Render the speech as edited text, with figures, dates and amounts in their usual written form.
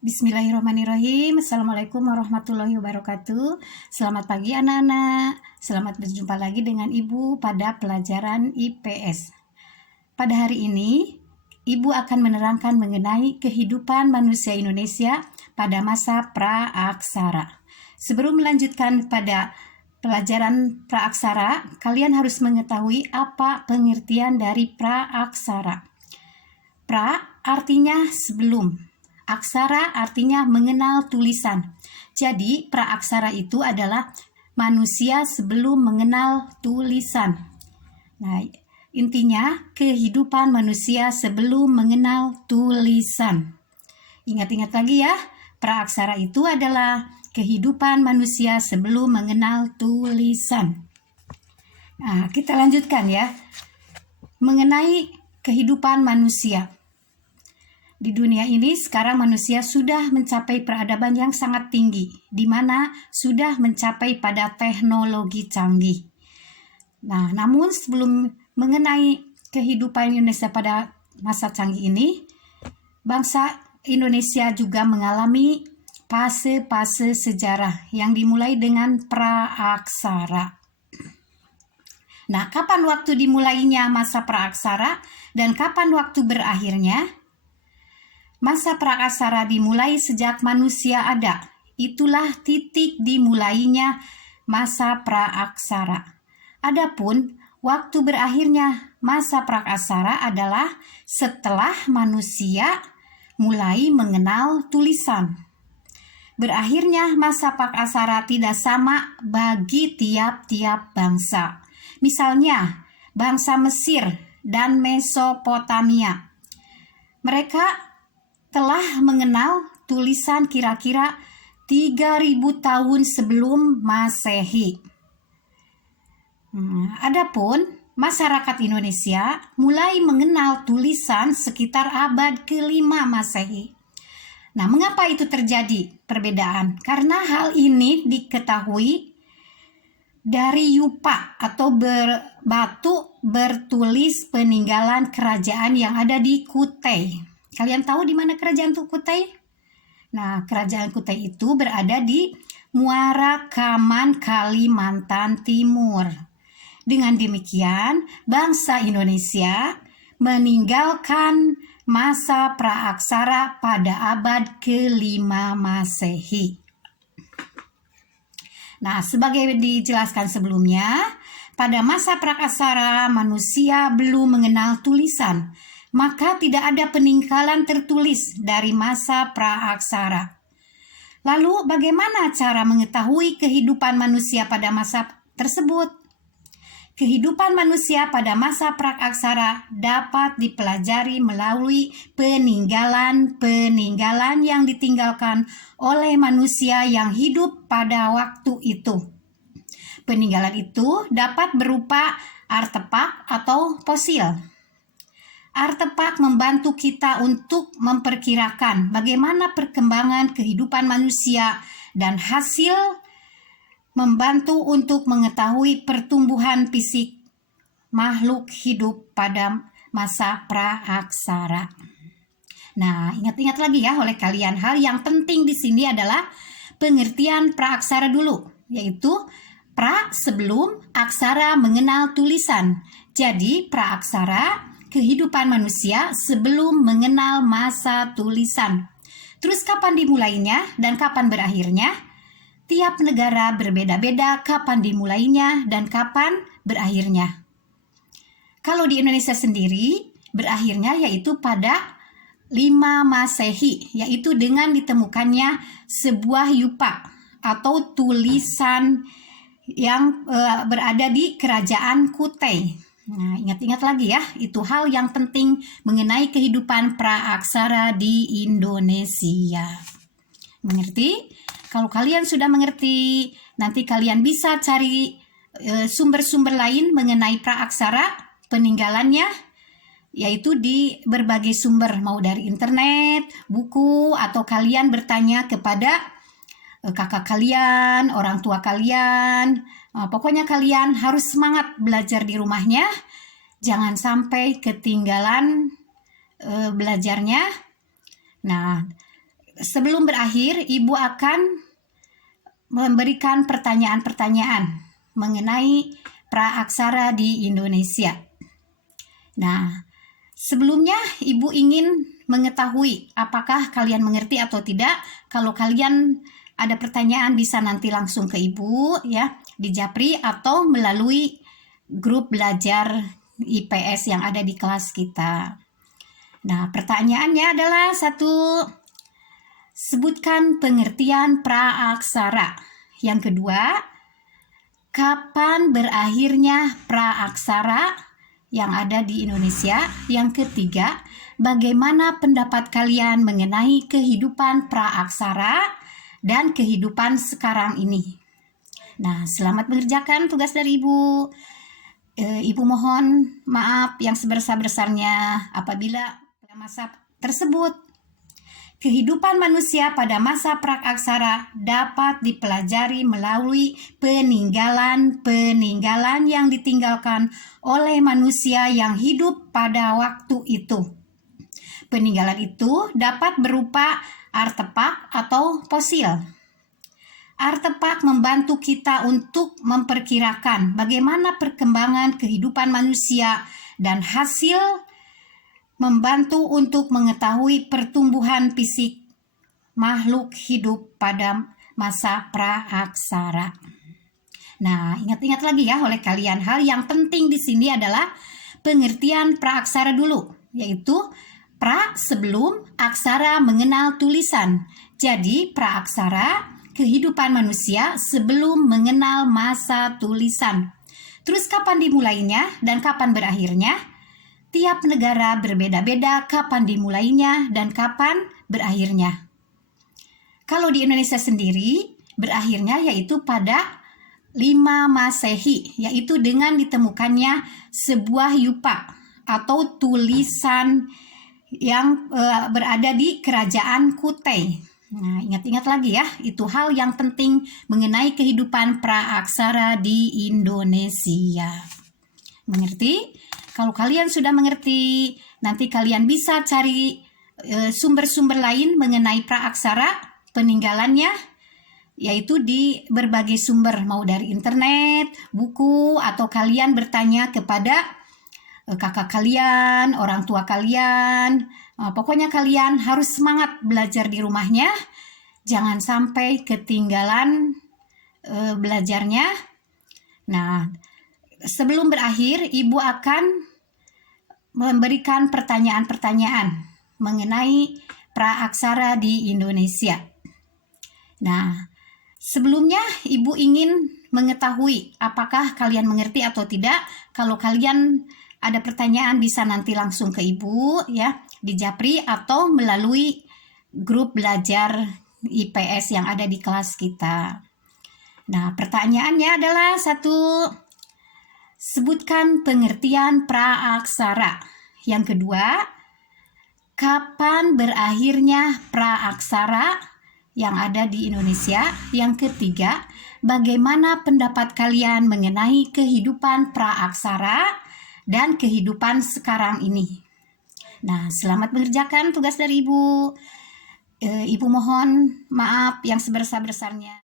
Bismillahirrahmanirrahim. Assalamualaikum warahmatullahi wabarakatuh. Selamat pagi anak-anak. Selamat berjumpa lagi dengan Ibu pada pelajaran IPS. Pada hari ini, Ibu akan menerangkan mengenai kehidupan manusia Indonesia pada masa praaksara. Sebelum melanjutkan pada pelajaran praaksara, kalian harus mengetahui apa pengertian dari praaksara. Pra artinya sebelum. Aksara artinya mengenal tulisan. Jadi, praaksara itu adalah manusia sebelum mengenal tulisan. Nah, intinya kehidupan manusia sebelum mengenal tulisan. Ingat-ingat lagi ya, praaksara itu adalah kehidupan manusia sebelum mengenal tulisan. Nah, kita lanjutkan ya. Mengenai kehidupan manusia. Di dunia ini sekarang manusia sudah mencapai peradaban yang sangat tinggi, di mana sudah mencapai pada teknologi canggih. Nah, namun sebelum mengenai kehidupan Indonesia pada masa canggih ini, bangsa Indonesia juga mengalami fase-fase sejarah yang dimulai dengan praaksara. Nah, kapan waktu dimulainya masa praaksara dan kapan waktu berakhirnya? Masa praaksara dimulai sejak manusia ada. Itulah titik dimulainya masa praaksara. Adapun waktu berakhirnya masa praaksara adalah setelah manusia mulai mengenal tulisan. Berakhirnya masa praaksara tidak sama bagi tiap-tiap bangsa. Misalnya, bangsa Mesir dan Mesopotamia. Mereka telah mengenal tulisan kira-kira 3000 tahun sebelum Masehi. Adapun masyarakat Indonesia mulai mengenal tulisan sekitar abad ke-5 Masehi. Nah, mengapa itu terjadi perbedaan? Karena hal ini diketahui dari yupa atau batu bertulis peninggalan kerajaan yang ada di Kutai. Kalian tahu di mana kerajaan Kutai? Nah, kerajaan Kutai itu berada di Muara Kaman, Kalimantan Timur. Dengan demikian, bangsa Indonesia meninggalkan masa praaksara pada abad ke-5 Masehi. Nah, sebagai dijelaskan sebelumnya, pada masa praaksara manusia belum mengenal tulisan, maka tidak ada peninggalan tertulis dari masa praaksara. Lalu bagaimana cara mengetahui kehidupan manusia pada masa tersebut? Kehidupan manusia pada masa praaksara dapat dipelajari melalui peninggalan-peninggalan yang ditinggalkan oleh manusia yang hidup pada waktu itu. Peninggalan itu dapat berupa artefak atau fosil. Artefak membantu kita untuk memperkirakan bagaimana perkembangan kehidupan manusia dan hasil membantu untuk mengetahui pertumbuhan fisik makhluk hidup pada masa praaksara. Nah, ingat-ingat lagi ya oleh kalian, hal yang penting di sini adalah pengertian praaksara dulu, yaitu pra sebelum, aksara mengenal tulisan. Jadi, praaksara kehidupan manusia sebelum mengenal masa tulisan. Terus kapan dimulainya dan kapan berakhirnya? Tiap negara berbeda-beda kapan dimulainya dan kapan berakhirnya. Kalau di Indonesia sendiri, berakhirnya yaitu pada 5 Masehi, yaitu dengan ditemukannya sebuah yupa atau tulisan yang berada di kerajaan Kutai. Nah, ingat-ingat lagi ya, itu hal yang penting mengenai kehidupan praaksara di Indonesia. Mengerti? Kalau kalian sudah mengerti, nanti kalian bisa cari sumber-sumber lain mengenai praaksara, peninggalannya, yaitu di berbagai sumber, mau dari internet, buku, atau kalian bertanya kepada kakak kalian, orang tua kalian. Pokoknya kalian harus semangat belajar di rumahnya. Jangan sampai ketinggalan belajarnya. Nah, sebelum berakhir, Ibu akan memberikan pertanyaan-pertanyaan mengenai praaksara di Indonesia. Nah, sebelumnya Ibu ingin mengetahui apakah kalian mengerti atau tidak. Kalau kalian ada pertanyaan bisa nanti langsung ke Ibu ya di Japri atau melalui grup belajar IPS yang ada di kelas kita. Nah, pertanyaannya adalah satu, sebutkan pengertian praaksara. Yang kedua, kapan berakhirnya praaksara yang ada di Indonesia? Yang ketiga, bagaimana pendapat kalian mengenai kehidupan praaksara dan kehidupan sekarang ini? Nah, selamat mengerjakan tugas dari Ibu. Ibu mohon maaf yang sebesar-besarnya apabila pada masa tersebut kehidupan manusia pada masa praaksara dapat dipelajari melalui peninggalan-peninggalan yang ditinggalkan oleh manusia yang hidup pada waktu itu. Peninggalan itu dapat berupa artefak atau fosil. Artefak membantu kita untuk memperkirakan bagaimana perkembangan kehidupan manusia dan hasil membantu untuk mengetahui pertumbuhan fisik makhluk hidup pada masa praaksara. Nah, ingat-ingat lagi ya oleh kalian, hal yang penting di sini adalah pengertian praaksara dulu, yaitu pra sebelum aksara mengenal tulisan. Jadi praaksara kehidupan manusia sebelum mengenal masa tulisan. Terus kapan dimulainya dan kapan berakhirnya? Tiap negara berbeda-beda kapan dimulainya dan kapan berakhirnya. Kalau di Indonesia sendiri, berakhirnya yaitu pada 5 Masehi, yaitu dengan ditemukannya sebuah yupa atau tulisan yang berada di kerajaan Kutai. Nah, ingat-ingat lagi ya, itu hal yang penting mengenai kehidupan praaksara di Indonesia. Mengerti? Kalau kalian sudah mengerti, nanti kalian bisa cari sumber-sumber lain mengenai praaksara, peninggalannya, yaitu di berbagai sumber, mau dari internet, buku, atau kalian bertanya kepada kakak kalian, orang tua kalian. Pokoknya kalian harus semangat belajar di rumahnya. Jangan sampai ketinggalan belajarnya. Nah, sebelum berakhir, Ibu akan memberikan pertanyaan-pertanyaan mengenai praaksara di Indonesia. Nah, sebelumnya Ibu ingin mengetahui apakah kalian mengerti atau tidak. Kalau kalian ada pertanyaan bisa nanti langsung ke Ibu ya di Japri atau melalui grup belajar IPS yang ada di kelas kita. Nah, pertanyaannya adalah satu, sebutkan pengertian praaksara. Yang kedua, kapan berakhirnya praaksara yang ada di Indonesia? Yang ketiga, bagaimana pendapat kalian mengenai kehidupan praaksara dan kehidupan sekarang ini? Nah, selamat mengerjakan tugas dari Ibu. Ibu mohon maaf yang sebesar-besarnya.